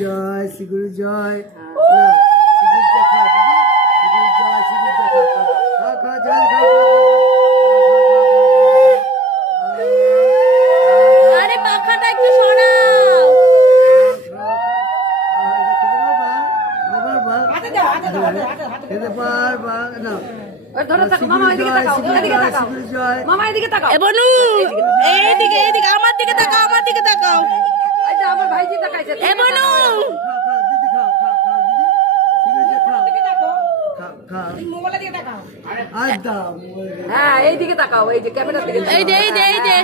জয় শিগুরু জয় আরে পাখাটা একটু সরাও। এ বনু, এইদিকে আমার দিকে তাকাও, আমার দিকে তাকাও। এ বনু, হ্যাঁ এইদিকে তাকাও, এই যে ক্যামেরার দিকে, এই যে